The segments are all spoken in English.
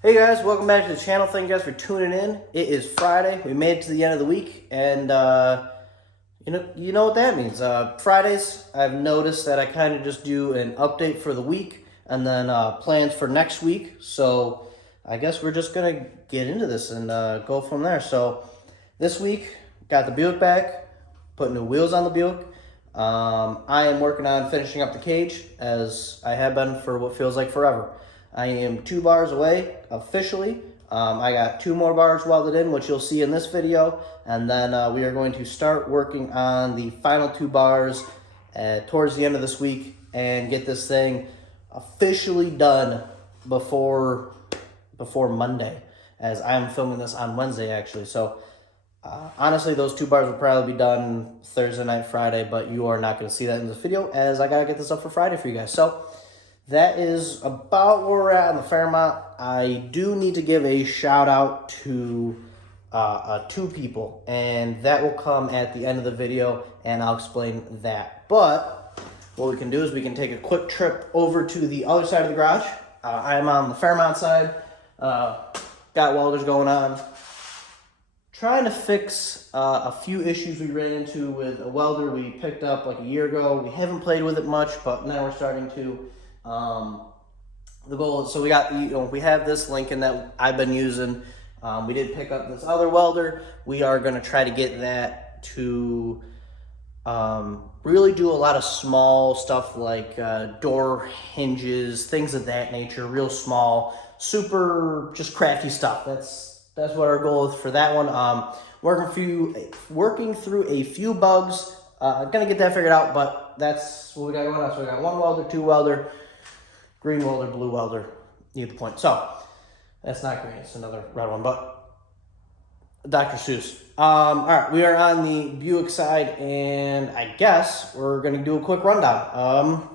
Hey guys, welcome back to the channel. Thank you guys for tuning in. It is Friday. We made it to the end of the week, and you know what that means. Fridays, I've noticed that I kind of just do an update for the week and then plans for next week. So I guess we're just gonna get into this and go from there. So this week, got the Buick back, put new wheels on the Buick. I am working on finishing up the cage, as I have been for what feels like forever. I am 2 bars away officially. I got 2 more bars welded in, which you'll see in this video, and then we are going to start working on the final 2 bars towards the end of this week and get this thing officially done before Monday, as I'm filming this on Wednesday actually. So honestly, those 2 bars will probably be done Thursday night, Friday, but you are not going to see that in this video, as I gotta get this up for Friday for you guys. So that is about where we're at on the Fairmont. I do need to give a shout out to 2 people, and that will come at the end of the video, and I'll explain that. But what we can do is we can take a quick trip over to the other side of the garage. I'm on the Fairmont side. Got welders going on. Trying to fix a few issues we ran into with a welder we picked up like a year ago. We haven't played with it much, but now we're starting to. The goal is, so we got, we have this Lincoln that I've been using. We did pick up this other welder. We are going to try to get that to really do a lot of small stuff like door hinges, things of that nature, real small, super just crafty stuff. That's what our goal is for that one. Working through a few bugs. Gonna get that figured out, but that's what we got going on. So we got 1 welder, 2 welder, green welder, blue welder. You get the point. So that's not green, it's another red one, but Dr. Seuss. All right, we are on the Buick side, and I guess we're gonna do a quick rundown.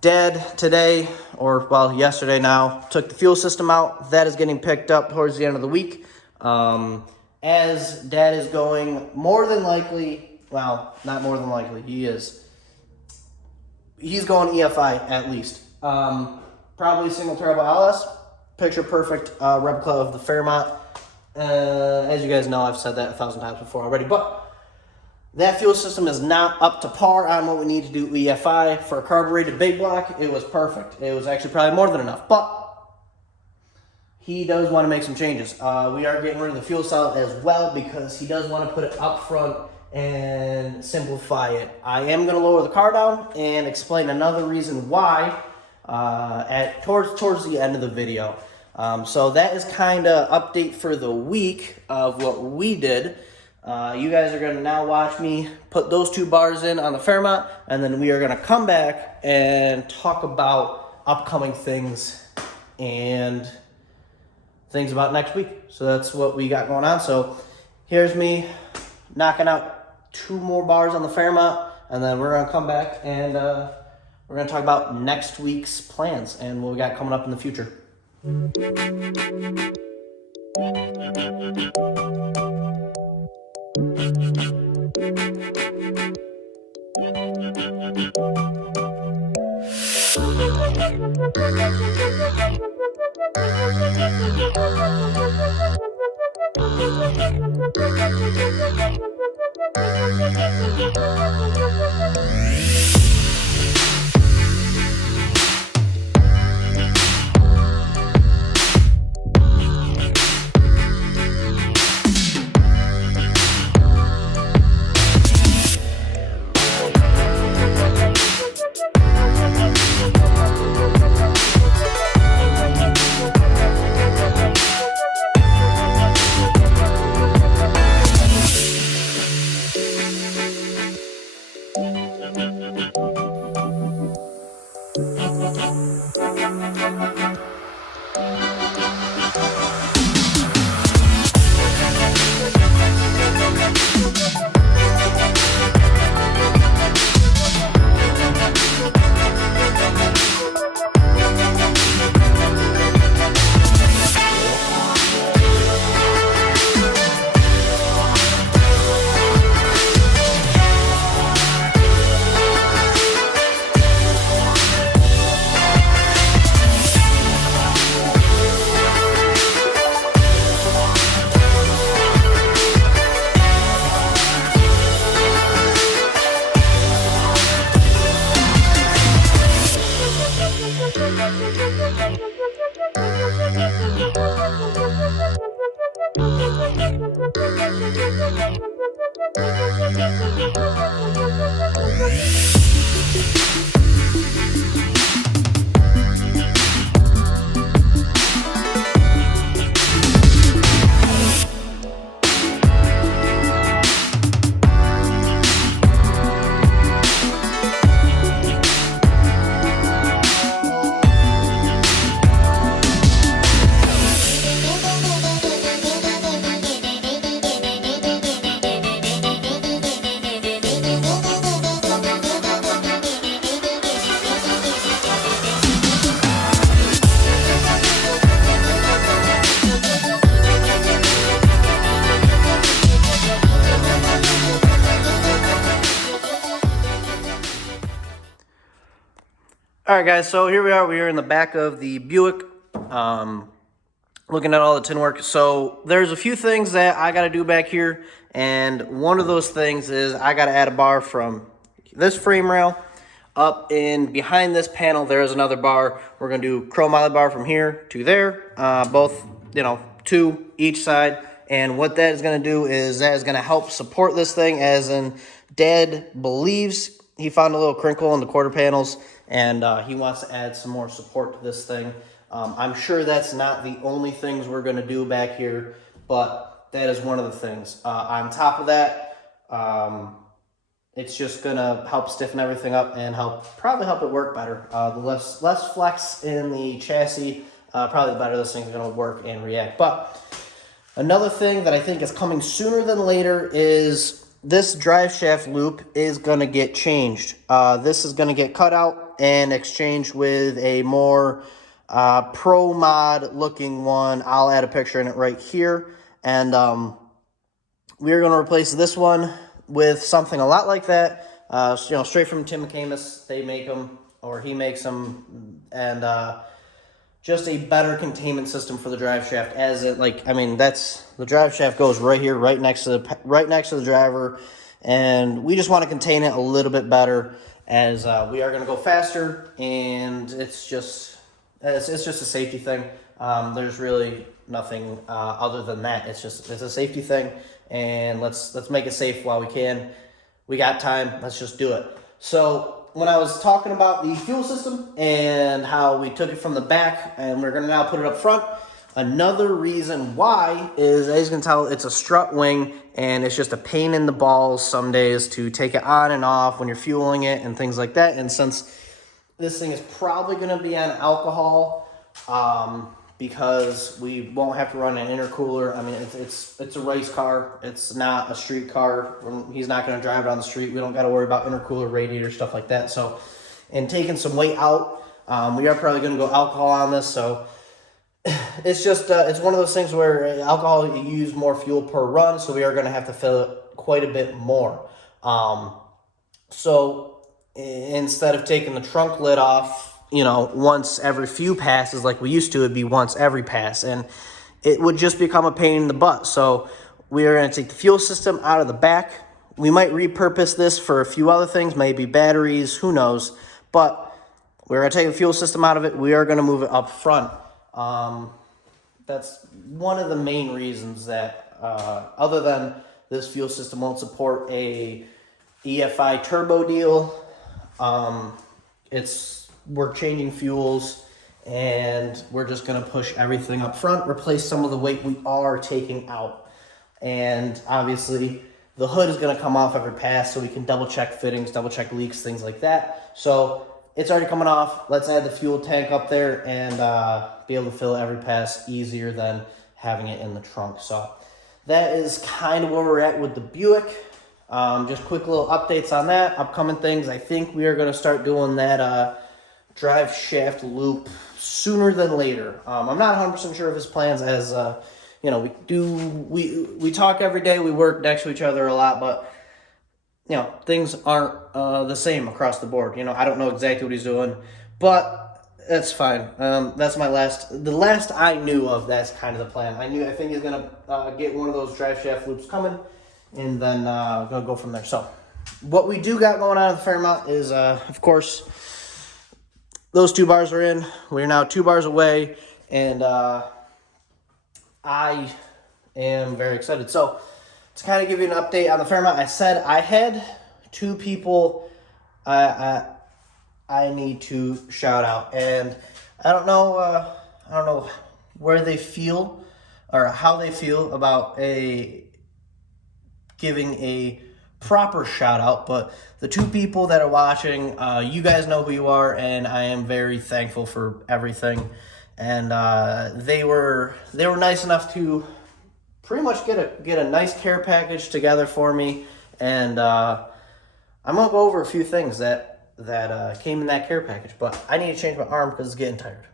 Dad today, or well, yesterday now, took the fuel system out. That is getting picked up towards the end of the week. As Dad is going, more than likely, well, not more than likely, he's going EFI at least. Probably single turbo LS, picture perfect replica of the Fairmont. As you guys know, I've said that 1,000 times before already, but that fuel system is not up to par on what we need to do EFI. For a carbureted big block, it was perfect. It was actually probably more than enough, but he does want to make some changes. We are getting rid of the fuel cell as well, because he does want to put it up front and simplify it. I am going to lower the car down and explain another reason why towards the end of the video. So that is kind of update for the week of what we did. You guys are going to now watch me put those 2 bars in on the Fairmont, and then we are going to come back and talk about upcoming things and things about next week. So that's what we got going on. So here's me knocking out 2 more bars on the Fairmont, and then we're going to come back and we're going to talk about next week's plans and what we got coming up in the future. All right, guys, so here we are. We are in the back of the Buick, looking at all the tin work. So there's a few things that I got to do back here, and one of those things is I got to add a bar from this frame rail up in behind this panel. There is another bar. We're going to do chrome eyelet bar from here to there, both, two each side. And what that is going to do is that is going to help support this thing, as in Dad believes he found a little crinkle in the quarter panels, and he wants to add some more support to this thing. I'm sure that's not the only things we're going to do back here, but that is one of the things. On top of that, it's just going to help stiffen everything up and probably help it work better. The less flex in the chassis, probably the better this thing's going to work and react. But another thing that I think is coming sooner than later is this drive shaft loop is going to get changed. This is going to get cut out and exchanged with a more pro mod looking one. I'll add a picture in it right here. And we're going to replace this one with something a lot like that. Straight from Tim McCamus. They make them, or he makes them. And just a better containment system for the drive shaft, as it the drive shaft goes right here, right next to the driver, and we just want to contain it a little bit better, as we are going to go faster, and it's just a safety thing. There's really nothing other than that. It's a safety thing, and let's make it safe while we can. We got time. Let's just do it. So when I was talking about the fuel system and how we took it from the back and we're going to now put it up front, another reason why is, as you can tell, it's a strut wing, and it's just a pain in the balls some days to take it on and off when you're fueling it and things like that. And since this thing is probably going to be on alcohol, because we won't have to run an intercooler. I mean, it's a race car. It's not a street car. He's not going to drive down the street. We don't got to worry about intercooler, radiator, stuff like that. So, and taking some weight out, we are probably going to go alcohol on this. So it's just, it's one of those things where alcohol, you use more fuel per run. So we are going to have to fill it quite a bit more. So instead of taking the trunk lid off, once every few passes like we used to, it'd be once every pass, and it would just become a pain in the butt. So we are going to take the fuel system out of the back. We might repurpose this for a few other things, maybe batteries, who knows, but we're going to take the fuel system out of it. We are going to move it up front. That's one of the main reasons that, other than this fuel system won't support a EFI turbo deal, we're changing fuels, and we're just going to push everything up front, replace some of the weight we are taking out. And obviously the hood is going to come off every pass, so we can double check fittings, double check leaks, things like that. So it's already coming off. Let's add the fuel tank up there and be able to fill every pass easier than having it in the trunk. So that is kind of where we're at with the Buick. Just quick little updates on that. Upcoming things, I think we are going to start doing that drive shaft loop sooner than later. I'm not 100% sure of his plans, as we talk every day, we work next to each other a lot, but things aren't the same across the board. I don't know exactly what he's doing, but that's fine. That's the last I knew of, that's kind of the plan. I think he's gonna get one of those drive shaft loops coming, and then gonna go from there. So what we do got going on at the Fairmont is, of course, those 2 bars are in. We're now 2 bars away, and I am very excited. So to kind of give you an update on the Fairmont, I said I had 2 people I need to shout out, and I don't know where they feel or how they feel about giving a proper shout out, but the 2 people that are watching, you guys know who you are, and I am very thankful for everything. And they were nice enough to pretty much get a nice care package together for me, and I'm gonna go over a few things that came in that care package. But I need to change my arm because it's getting tired.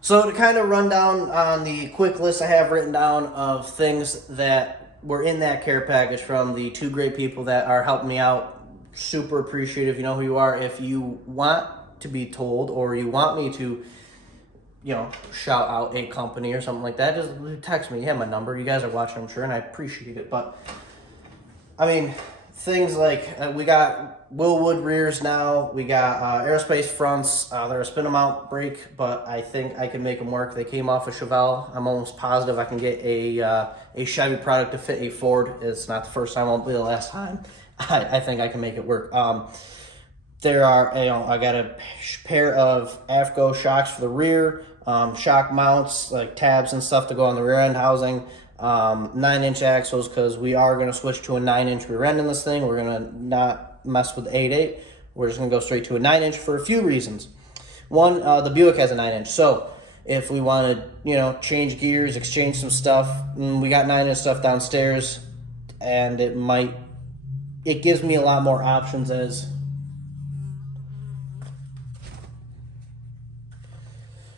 So to kind of run down on the quick list I have written down of things that were in that care package from the 2 great people that are helping me out. Super appreciative. You know who you are. If you want to be told or you want me to, shout out a company or something like that, just text me. You have my number. You guys are watching, I'm sure, and I appreciate it. But, I mean, things like we got Willwood rears now. We got aerospace fronts. They're a spin mount brake, but I think I can make them work. They came off a Chevelle. I'm almost positive I can get a Chevy product to fit a Ford. It's not the first time, won't be the last time. I think I can make it work. There are, I got a pair of AFCO shocks for the rear, shock mounts, like tabs and stuff to go on the rear end housing, 9-inch axles, because we are going to switch to a 9-inch rear end in this thing. We're going to not mess with the 8.8. We're just going to go straight to a 9-inch for a few reasons. One, the Buick has a 9-inch, so if we want to, change gears, exchange some stuff, we got 9-inch stuff downstairs, and it gives me a lot more options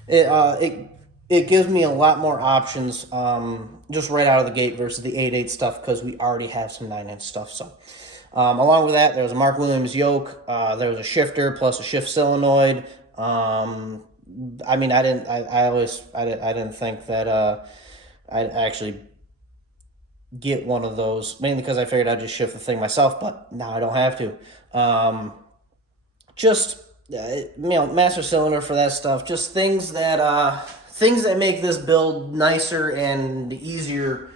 It gives me a lot more options just right out of the gate versus the 8.8 stuff, because we already have some 9-inch stuff. So along with that, there was a Mark Williams yoke. There was a shifter plus a shift solenoid. I mean, I didn't think that I'd actually get one of those, mainly because I figured I'd just shift the thing myself, but now I don't have to. Master cylinder for that stuff. Just things that make this build nicer and easier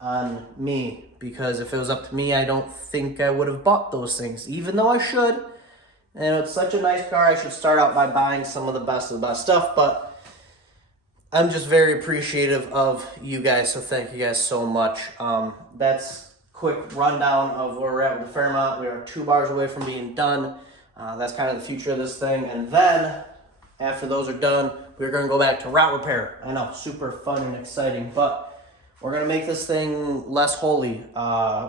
on me, because if it was up to me, I don't think I would have bought those things, even though I should. And it's such a nice car, I should start out by buying some of the best stuff, but I'm just very appreciative of you guys, so thank you guys so much. That's quick rundown of where we're at with the Fairmont. We are 2 bars away from being done. That's kind of the future of this thing. And then, after those are done, we're going to go back to route repair. I know, super fun and exciting, but we're going to make this thing less holy.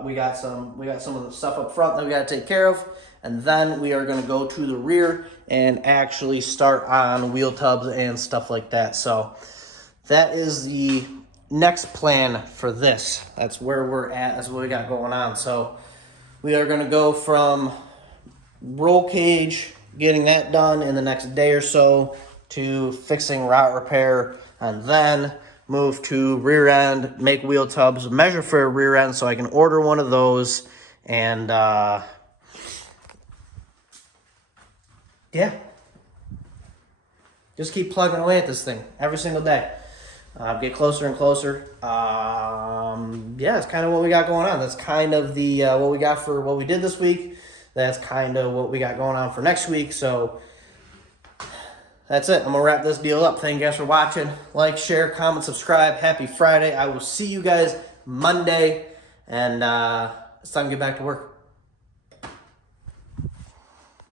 We got some of the stuff up front that we got to take care of, and then we are going to go to the rear and actually start on wheel tubs and stuff like that. So that is the next plan for this. That's where we're at. That's what we got going on. So we are going to go from roll cage, getting that done in the next day or so, to fixing route repair, and then move to rear end, make wheel tubs, measure for a rear end so I can order one of those, and just keep plugging away at this thing every single day. Get closer and closer. It's kind of what we got going on. That's kind of the what we got for what we did this week. That's kind of what we got going on for next week. So that's it. I'm going to wrap this deal up. Thank you guys for watching. Like, share, comment, subscribe. Happy Friday. I will see you guys Monday. And it's time to get back to work.